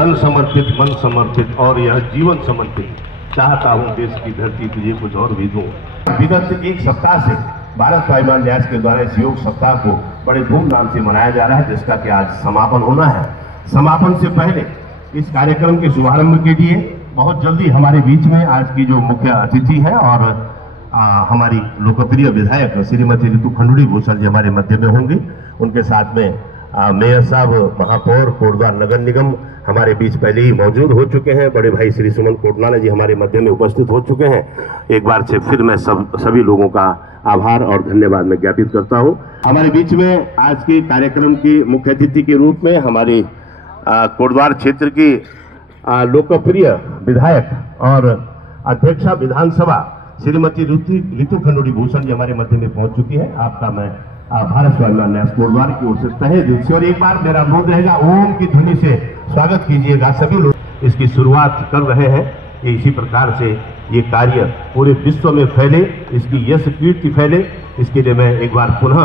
तन समर्पित, मन समर्पित और यह जीवन समर्पित चाहता हूं देश की धरती तुझे कुछ और भी दूं। विगत एक सप्ताह से भारत स्वाभिमान न्यास के द्वारा इस योग सप्ताह को बड़े धूमधाम से मनाया जा रहा है, जिसका कि आज समापन होना है। समापन से पहले इस कार्यक्रम के शुभारंभ के लिए बहुत जल्दी हमारे बीच में आज की जो मुख्य अतिथि है और हमारी लोकप्रिय विधायक श्रीमती रितु खंडूड़ी भूषण जी हमारे मध्य में होंगी। उनके साथ में मेयर साहब, महापौर कोटद्वार नगर निगम हमारे बीच पहले ही मौजूद हो चुके हैं। बड़े भाई श्री सुमन कोटनाला जी हमारे मध्य में उपस्थित हो चुके हैं। एक बार से फिर मैं सभी लोगों का आभार और धन्यवाद मैं ज्ञापित करता हूं। हमारे बीच में आज के कार्यक्रम की मुख्य अतिथि के रूप में हमारी कोटद्वार क्षेत्र की लोकप्रिय विधायक और अध्यक्षा विधानसभा श्रीमती रितु खंडूड़ी भूषण जी हमारे मध्य में पहुंच चुकी है। आपका मैं भारत स्वाभिमान न्यास कोटद्वार की ओर से तहे दिल से और एक बार मेरा अनुरोध रहेगा ओम की ध्वनि से स्वागत कीजिएगा। सभी लोग इसकी शुरुआत कर रहे हैं। इसी प्रकार से ये कार्य पूरे विश्व में फैले, इसकी यश कीर्ति फैले, इसके लिए मैं एक बार पुनः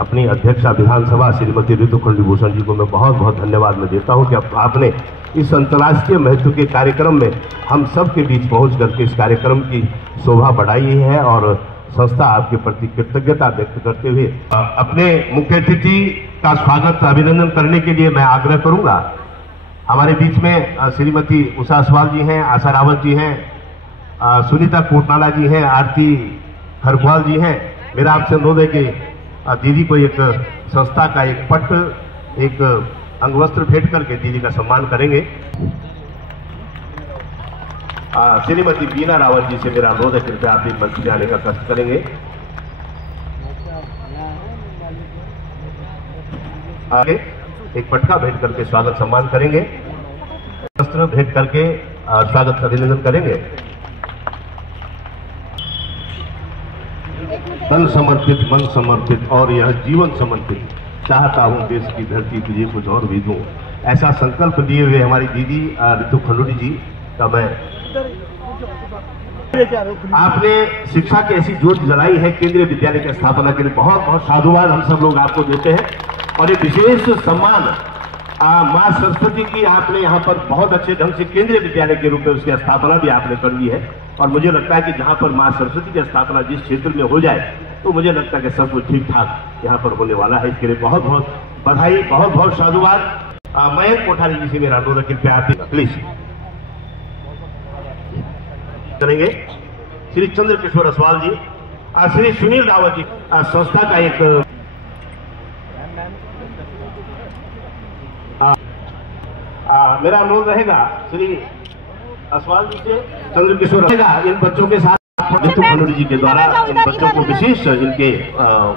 अपनी अध्यक्षा विधानसभा श्रीमती रितु खंडूड़ी भूषण जी को मैं बहुत बहुत धन्यवाद मैं देता हूं कि आपने इस अंतर्राष्ट्रीय महत्व के कार्यक्रम में हम सब के बीच पहुंच करके इस कार्यक्रम की शोभा बढ़ाई है और संस्था आपके प्रति कृतज्ञता व्यक्त करते हुए अपने मुख्य अतिथि का स्वागत अभिनंदन करने के लिए मैं आग्रह करूंगा। हमारे बीच में श्रीमती उषा सवाल जी हैं, आशा रावत जी हैं, सुनीता कोटनाला जी हैं, आरती खरगवाल जी हैं। मेरा आपसे अनुरोध है कि दीदी को एक संस्था का एक पट, एक अंगवस्त्र भेंट करके दीदी का सम्मान करेंगे। श्रीमती बीना रावत जी से मेरा अनुरोध है, कृपया आप भी मंच में आने का कष्ट करेंगे। आगे एक पटका भेंट करके स्वागत सम्मान करेंगे, वस्त्र भेंट करके स्वागत अभिनंदन करेंगे। तन समर्पित, मन समर्पित और यह जीवन समर्पित चाहता हूं देश की धरती तुझे कुछ और भी दूं। ऐसा संकल्प लिए हुए हमारी दीदी रितु खंडूड़ी जी का मैं आपने शिक्षा की ऐसी ज्योत जलाई है केंद्रीय विद्यालय की स्थापना के लिए बहुत बहुत साधुवाद हम सब लोग आपको देते हैं। और ये विशेष सम्मान मां सरस्वती की आपने यहाँ पर बहुत अच्छे ढंग से केंद्रीय विद्यालय के रूप में उसकी स्थापना भी आपने कर ली है। और मुझे लगता है कि जहाँ पर मां सरस्वती की स्थापना जिस क्षेत्र में हो जाए तो मुझे लगता है कि सब कुछ ठीक ठाक यहाँ पर होने वाला है। इसके लिए बहुत बहुत बधाई, बहुत बहुत साधुवाद। मयंक कोठारी जी से मेरा अनुरोध कृपया आप प्लीज करेंगे। श्री चंद्र किशोर असवाल जी, श्री सुनील रावत जी संस्था का एक मेरा अनुरोध रहेगा श्री असवाल जी से चंद्र किशोर रहेगा इन बच्चों के साथ रितु खंडूड़ी जी के द्वारा इन बच्चों को विशेष इनके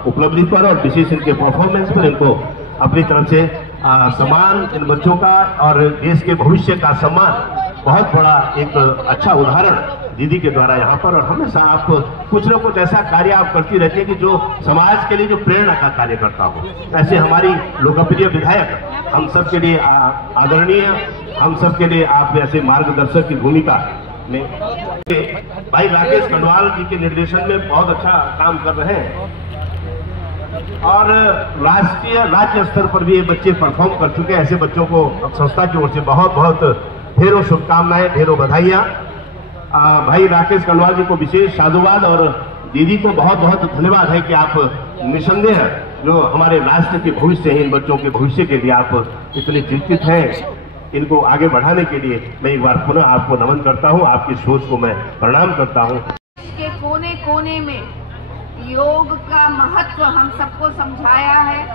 उपलब्धि पर और विशेष इनके परफॉर्मेंस पर इनको अपनी तरफ से सम्मान इन बच्चों का और देश के भविष्य का सम्मान बहुत बड़ा एक अच्छा उदाहरण दीदी के द्वारा यहाँ पर। और हमेशा आप कुछ न कुछ ऐसा कार्य आप करती रहती है कि जो समाज के लिए जो प्रेरणा का कार्य करता हो। ऐसे हमारी लोकप्रिय विधायक हम सब के लिए आदरणीय, हम सब के लिए आप ऐसे मार्गदर्शक की भूमिका में भाई राकेश कनवाल जी के निर्देशन में बहुत अच्छा काम कर रहे हैं और राष्ट्रीय राज्य स्तर पर भी ये बच्चे परफॉर्म कर चुके हैं। ऐसे बच्चों को संस्था की ओर से बहुत बहुत ढेरों शुभकामनाएं, ढेरों बधाइयां। भाई राकेश कनवाल जी को विशेष साधुवाद और दीदी को बहुत बहुत धन्यवाद है कि आप निसंदेह जो हमारे राष्ट्र के भविष्य है, इन बच्चों के भविष्य के लिए आप इतने चिंतित हैं। इनको आगे बढ़ाने के लिए मैं एक बार पुनः आपको नमन करता हूं, आपकी सोच को मैं प्रणाम करता हूं। के कोने कोने में योग का महत्व हम सबको समझाया है,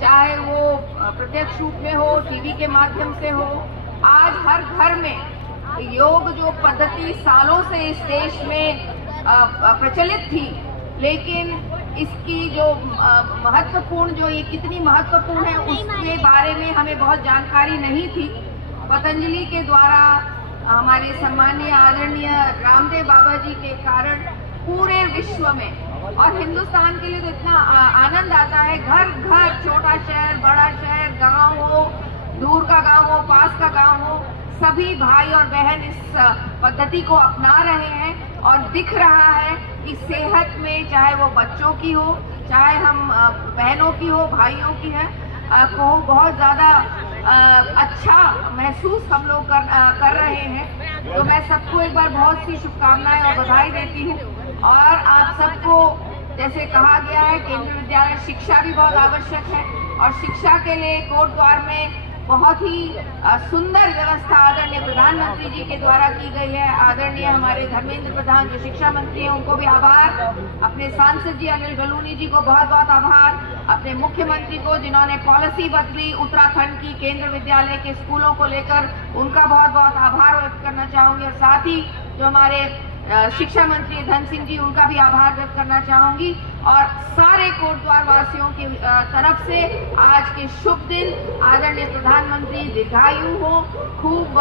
चाहे वो प्रत्यक्ष रूप में हो, टीवी के माध्यम से हो। आज हर घर में योग जो पद्धति सालों से इस देश में प्रचलित थी, लेकिन इसकी जो महत्वपूर्ण, जो ये कितनी महत्वपूर्ण है उसके बारे में हमें बहुत जानकारी नहीं थी। पतंजलि के द्वारा हमारे सम्मानीय आदरणीय रामदेव बाबा जी के कारण पूरे विश्व में और हिंदुस्तान के लिए तो इतना आनंद आता है। घर घर, छोटा शहर, बड़ा शहर, गांव हो, दूर का गांव हो, पास का गांव हो, सभी भाई और बहन इस पद्धति को अपना रहे हैं और दिख रहा है कि सेहत में, चाहे वो बच्चों की हो, चाहे हम बहनों की हो, भाइयों की है, को बहुत ज्यादा अच्छा महसूस हम लोग कर रहे हैं। तो मैं सबको एक बार बहुत सी शुभकामनाएं और बधाई देती हूँ। और आप सबको जैसे कहा गया है, केंद्रीय विद्यालय शिक्षा भी बहुत आवश्यक है और शिक्षा के लिए कोट द्वार में बहुत ही सुंदर व्यवस्था आदरणीय प्रधानमंत्री जी के द्वारा की गई है। आदरणीय हमारे धर्मेंद्र प्रधान जो शिक्षा मंत्री हैं उनको भी आभार, अपने सांसद जी अनिल बलूनी जी को बहुत बहुत आभार, अपने मुख्यमंत्री को जिन्होंने पॉलिसी बदली उत्तराखंड की केंद्रीय विद्यालय के स्कूलों को लेकर, उनका बहुत बहुत आभार व्यक्त करना चाहूंगी। और साथ ही जो हमारे शिक्षा मंत्री धन सिंह जी, उनका भी आभार व्यक्त करना चाहूंगी। और सारे कोटद्वार वासियों की तरफ से आज के शुभ दिन आदरणीय प्रधानमंत्री दीर्घायु हो, खूब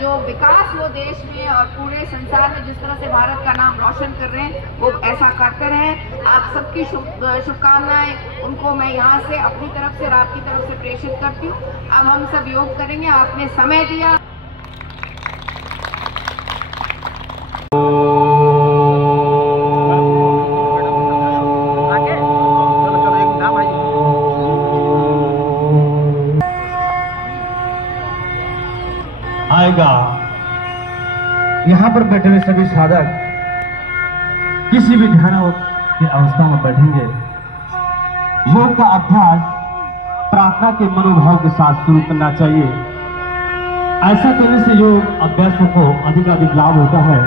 जो विकास वो देश में और पूरे संसार में जिस तरह से भारत का नाम रोशन कर रहे हैं वो ऐसा करते रहें। आप सबकी शुभकामनाएं उनको मैं यहाँ से अपनी तरफ से और आपकी तरफ से प्रेषित करती हूँ। अब हम सब योग करेंगे। आपने समय दिया। आएगा यहाँ पर बैठे हुए सभी साधक किसी भी ध्यान की अवस्था में बैठेंगे। योग का अभ्यास प्रार्थना के मनोभाव के साथ शुरू करना चाहिए। ऐसा करने से योग अभ्यासों को अधिक लाभ होता है।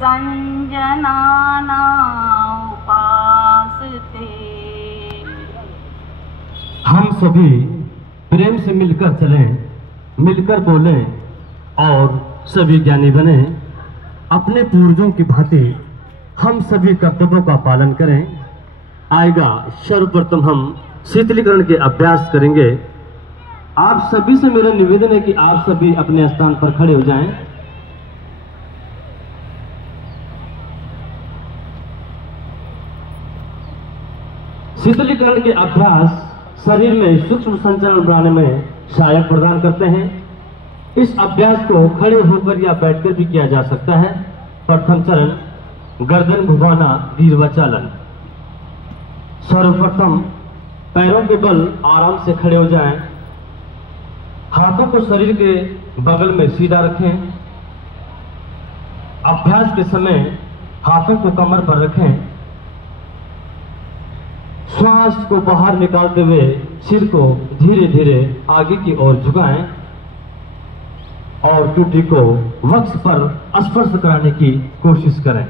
संजना उपासते। हम सभी प्रेम से मिलकर चलें, मिलकर बोलें और सभी ज्ञानी बने। अपने पूर्वजों की भांति हम सभी कर्तव्यों का पालन करें। आएगा सर्वप्रथम हम शीतलीकरण के अभ्यास करेंगे। आप सभी से मेरा निवेदन है कि आप सभी अपने स्थान पर खड़े हो जाएं। शीतलीकरण के अभ्यास शरीर में सूक्ष्म संचलन बढ़ाने में सहायक प्रदान करते हैं। इस अभ्यास को खड़े होकर या बैठकर भी किया जा सकता है। प्रथम चरण गर्दन घुमाना दीर्घचालन। सर्वप्रथम पैरों के बल आराम से खड़े हो जाएं। हाथों को शरीर के बगल में सीधा रखें। अभ्यास के समय हाथों को कमर पर रखें। श्वास को बाहर निकालते हुए सिर को धीरे धीरे आगे की ओर झुकाएं और टूटी को वक्ष पर स्पर्श कराने की कोशिश करें।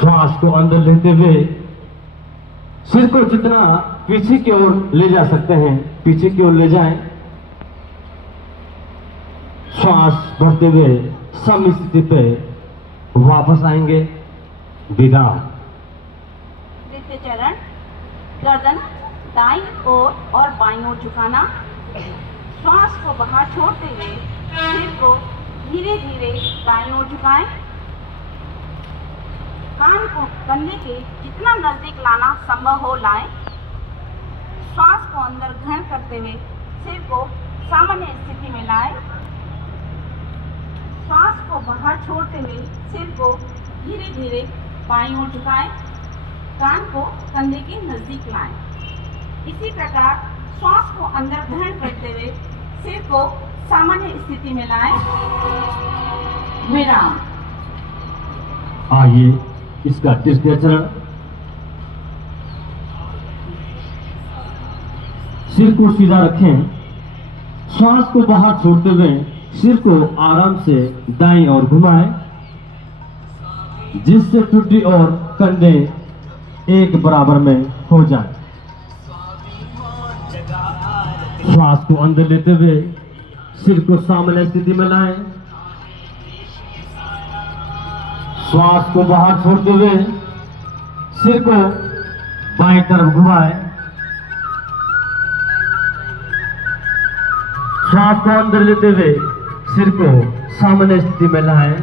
श्वास को अंदर लेते हुए सिर को जितना पीछे की ओर ले जा सकते हैं पीछे की ओर ले जाएं। श्वास भरते हुए सम स्थिति पे वापस आएंगे। विराम। द्वितीय चरण गर्दन दाईं ओर और बाईं ओर झुकाना। श्वास को बाहर छोड़ते हुए सिर को धीरे धीरे दाईं ओर झुकाएं। कान को कंधे के जितना नजदीक लाना संभव हो लाएं। श्वास को अंदर ग्रहण करते हुए सिर को सामान्य स्थिति में लाएं। श्वास को बाहर छोड़ते हुए सिर को धीरे धीरे बाईं ओर झुकाएं। कान को कंधे के नजदीक लाएं। इसी प्रकार श्वास को अंदर ग्रहण करते हुए सिर को सामान्य स्थिति में लाएं। विराम। आइए इसका तृतीय चरण। सिर को सीधा रखें। श्वास को बाहर छोड़ते हुए सिर को आराम से दाईं ओर घुमाएं, जिससे टुटी और कंधे एक बराबर में हो जाए। श्वास को अंदर लेते हुए सिर को सामान्य स्थिति में लाएं। श्वास को बाहर छोड़ते हुए सिर को बाएं तरफ घुमाएं। श्वास को अंदर लेते हुए सिर को सामान्य स्थिति में लाएं।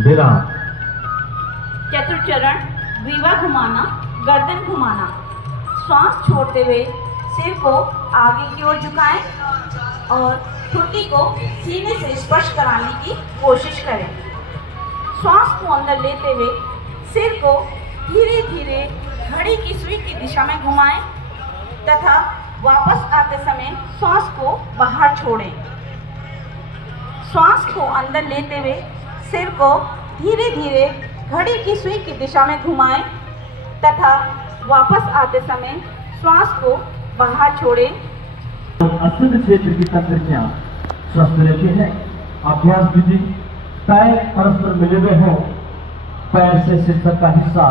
विराम। चतुर्थ चरण ग्रीवा घुमाना, गर्दन घुमाना। श्वास छोड़ते हुए सिर को आगे की ओर झुकाएं और ठुड्डी को सीने से स्पर्श कराने की कोशिश करें। श्वास को अंदर लेते हुए सिर को धीरे धीरे घड़ी की सुई की दिशा में घुमाएं तथा वापस आते समय श्वास को बाहर छोड़ें। श्वास को अंदर लेते हुए सिर को धीरे धीरे घड़ी की सुई की दिशा में घुमाएं तथा वापस आते समय श्वास को बाहर छोड़ें। अस्तुत क्षेत्र की तंत्रिकाएं स्वस्थ रहती है। अभ्यास विधि पैर परस्पर मिले हुए हों, पैर से सिर तक का हिस्सा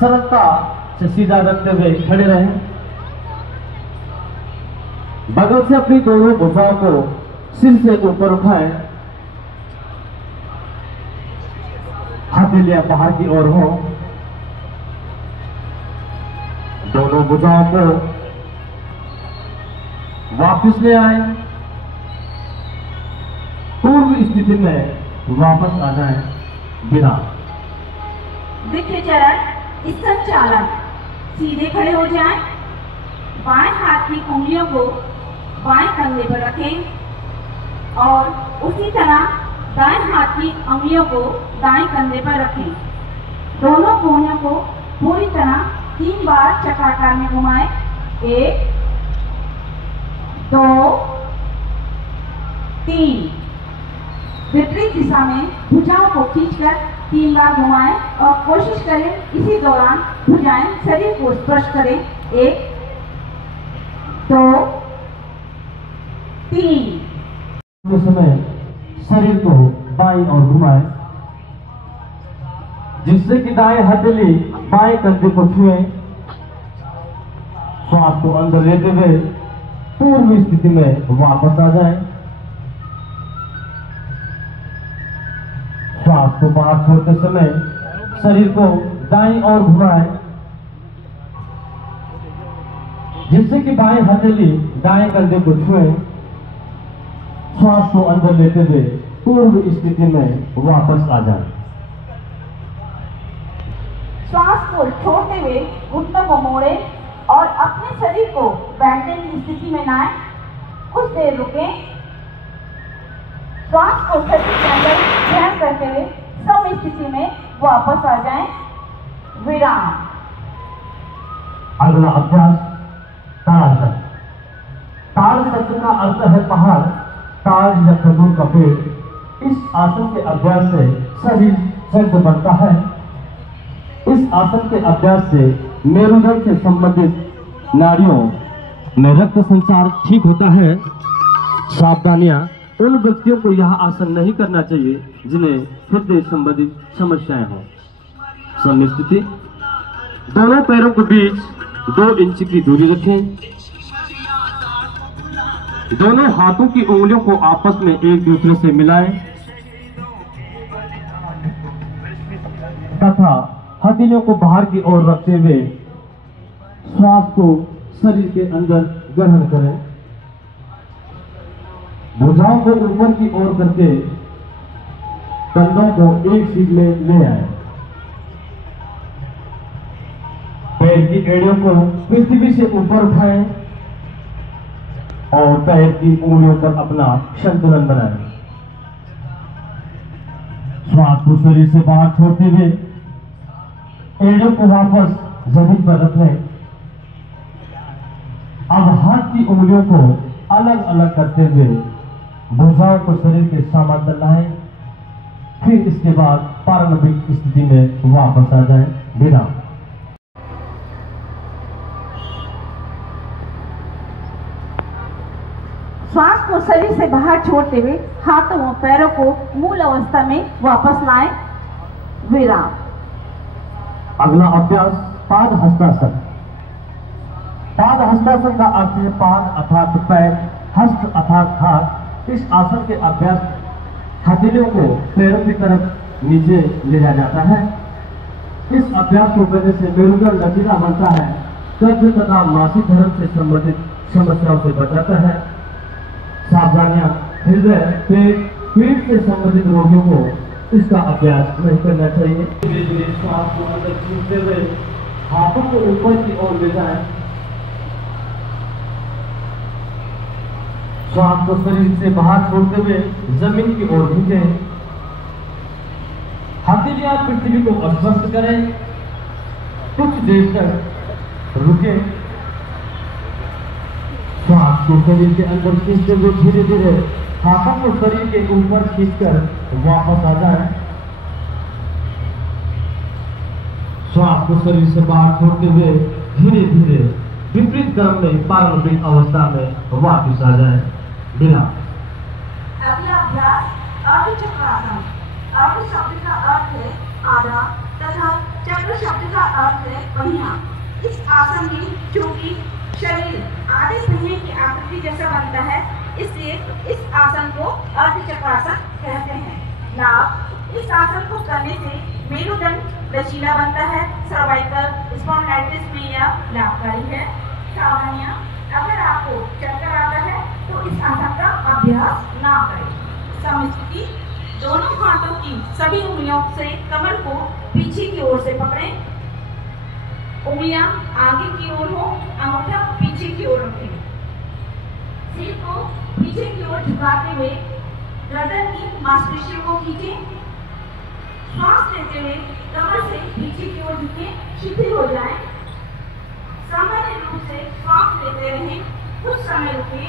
सरलता से सीधा रखते हुए खड़े रहें। बगल से अपनी दोनों भुजाओं को सिर से ऊपर उठाएं। हथेलियां बाहर की ओर हो। दोनों भुजाओं को वापस ले आए। पूर्व स्थिति में वापस आ जाएं। बिना द्वितीय चरण संचालन। सीधे खड़े हो जाएं। बाएं हाथ की उंगलियों को बाएं कंधे पर रखें और उसी तरह दाएं हाथ की उंगलियों को दाएं कंधे पर रखें। दोनों कोहनियों को पूरी तरह 3 बार चक्राकार में घुमाएं। 1 2 3। विपरीत दिशा में भुजाओं को खींचकर 3 बार घुमाएं और कोशिश करें इसी दौरान भुजाएं शरीर को स्पर्श करें। 1 2 3। इस समय शरीर को बाईं ओर घुमाएं जिससे कि दाएं हथेली बाएं कंधे को छुए। श्वास को अंदर लेते हुए पूर्व स्थिति में वापस आ जाएं। श्वास को बाहर छोड़ते समय शरीर को दाईं ओर घुमाएं जिससे कि बाएं हथेली दाएं कंधे को छुए। श्वास को अंदर लेते हुए पूर्व स्थिति में वापस आ जाएं। श्वास को छोड़ते हुए घुटनों को मोड़ें और अपने शरीर को बैठने की स्थिति में लाएं। कुछ देर रुकें। श्वास को शरीर के अंदर ग्रहण करते हुए सम स्थिति में वापस आ जाएं। विराम। अगला अभ्यास ताड़ासन। ताड़ शब्द का अर्थ है पहाड़, ताड़ या खजूर का पेड़। इस आसन के अभ्यास से शरीर शक्त बनता है। इस आसन के अभ्यास से मेरुदंड से संबंधित नाड़ियों में रक्त संचार ठीक होता है। सावधानियां, उन व्यक्तियों को यह आसन नहीं करना चाहिए जिन्हें हृदय संबंधित समस्याएं हों। सामान्य स्थिति, दोनों पैरों के बीच 2 इंच की दूरी रखें। दोनों हाथों की उंगलियों को आपस में एक दूसरे से मिलाएं तथा हथेलियों को बाहर की ओर रखते हुए श्वास को शरीर के अंदर ग्रहण करें। भुजाओं को ऊपर की ओर करके कंधों को एक सीध में ले आए। पैर की एड़ियों को पृथ्वी से ऊपर उठाएं और पैर की उंगलियों पर अपना संतुलन बनाएं। श्वास को शरीर से बाहर छोड़ते हुए एड़ियों को वापस जमीन पर रख लें। अब हाथ की उंगलियों को अलग अलग करते हुए भुजाओं को शरीर के समांतर लाएं। फिर इसके बाद पारंपरिक स्थिति में वापस आ जाएं। विराम। श्वास को शरीर से बाहर छोड़ते हुए हाथों और पैरों को मूल अवस्था में वापस लाएं। विराम। अगला अभ्यास पाद हस्तासन। पाद हस्तासन का अर्थ है पाद अर्थात पैर, हस्त अर्थात हाथ। इस आसन के अभ्यास हथेलियों को पैरों की तरफ नीचे ले जाया जाता है। इस अभ्यास को करने से मेरुदंड लचीला बनता है, कब्ज तथा मासिक धर्म से संबंधित समस्याओं से बचाता है। सावधानियां, हृदय, पेट, पीठ से संबंधित रोगियों को इसका अभ्यास नहीं करना चाहिए। धीरे धीरे श्वास को अंदर खींचते हुए हाथों को ऊपर की ओर ले जाएं। श्वास को शरीर से बाहर छोड़ते हुए जमीन की ओर खींचें। हथेलियां पृथ्वी को अस्वस्थ करें। कुछ देर तक रुके। श्वास को शरीर के अंदर खींचते हुए धीरे धीरे हाथों को शरीर के ऊपर खींचकर वापस आ जाए। श्वास को शरीर से बाहर छोड़ते हुए धीरे धीरे विपरीत क्रम में पारंपरिक अवस्था में वापस आ जाए। बिना अगला अभ्यास अर्धचक्रासन। अर्ध शब्द का अर्थ है आधा तथा चक्र शब्द का अर्थ है पहिया। इस आसन में चूंकि शरीर आधे पहिए की आकृति जैसा बनता है, इसलिए इस आसन को अर्धचक्रासन कहते हैं। लाभ, इस आसन को करने से मेरुदंड लचीला बनता है। सर्वाइकल स्पॉन्डिलाइटिस में यह लाभकारी है। सावधानियां, अगर आपको चक्कर आता है तो इस आसन का अभ्यास ना करें। समस्थिति, दोनों हाथों की सभी उंगलियों से कमर को पीछे की ओर से पकड़ें। उंगलियां आगे की ओर हो, अंगूठा पीछे की ओर रखें। सिर को पीछे की ओर झुकाते हुए गर्दन की मांसपेशियों को खींचें। श्वास लेते हुए कमर से पीछे की ओर झुकें, शिथिल हो जाएं। सामान्य रूप से श्वास लेते रहें, कुछ समय रुकें।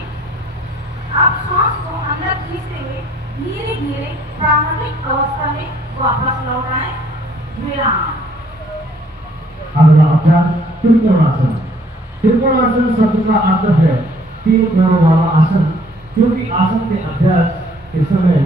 अब श्वास को अंदर खींचते हुए धीरे धीरे प्रारंभिक अवस्था में वापस लौट आए। विराम। अगला अभ्यास त्रिकोणासन। त्रिकोणासन शब्द का अर्थ है 3 पैरों वाला आसन। क्योंकि आसन के अभ्यास के समय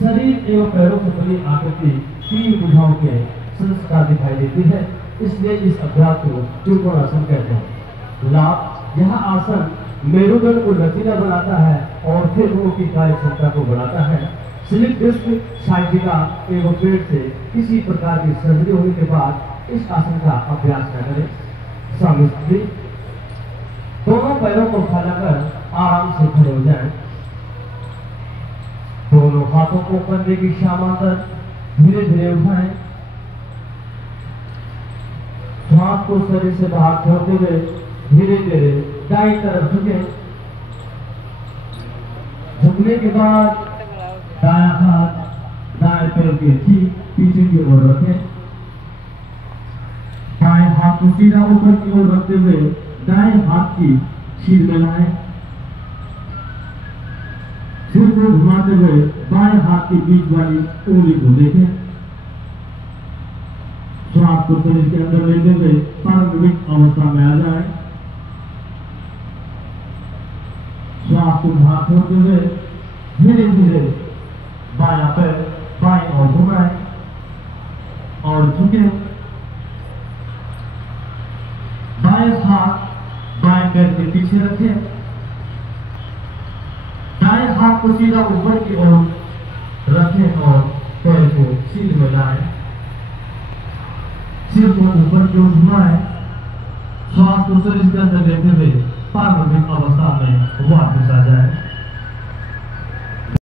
शरीर एवं पैरों से बनी आकृति 3 भुजाओं के संस्कार दिखाई देती है, इसलिए इस अभ्यास को त्रिकोणासन कहते हैं। लाभ, यह आसन मेरुदंड को लचीला बनाता है और फेफड़ों की कार्य क्षमता को बढ़ाता है। स्लिप डिस्क, साइटिका एवं पेट से किसी प्रकार की सर्जरी होने के बाद इस आसन का अभ्यास न करें। समस्थिति, दोनों पैरों को फैलाकर आराम से खड़े हो जाएं। दोनों हाथों को कंधे की समांतर धीरे धीरे उठाएं। श्वास को शरीर से बाहर छोड़ते हुए धीरे धीरे दाईं तरफ झुकें। झुकने के बाद दायां हाथ दाएं पैर के ठीक पीछे की ओर रखें। बाएं हाथ को सीधा ऊपर की ओर रखते हुए दाएं हाथ की शीर में लाएं। सिर को घुमाते हुए बाएं हाथ की बीच वाली उंगली को देखें। श्वास को शरीर के अंदर लेते हुए पारंपरिक अवस्था में आ जाए। श्वास को बाहर छोड़ते हुए धीरे धीरे बायां पैर बाएं ओर घुमाएं और झुके। बाएं हाथ बाएं पैर के पीछे रखें। दाएं हाथ को सीधा ऊपर की ओर रखें और पैर को सिर में लाएं। सिर को ऊपर की ओर घुमाएं। श्वास को शरीर के अंदर लेते हुए पारंपरिक अवस्था में वापस आ जाए।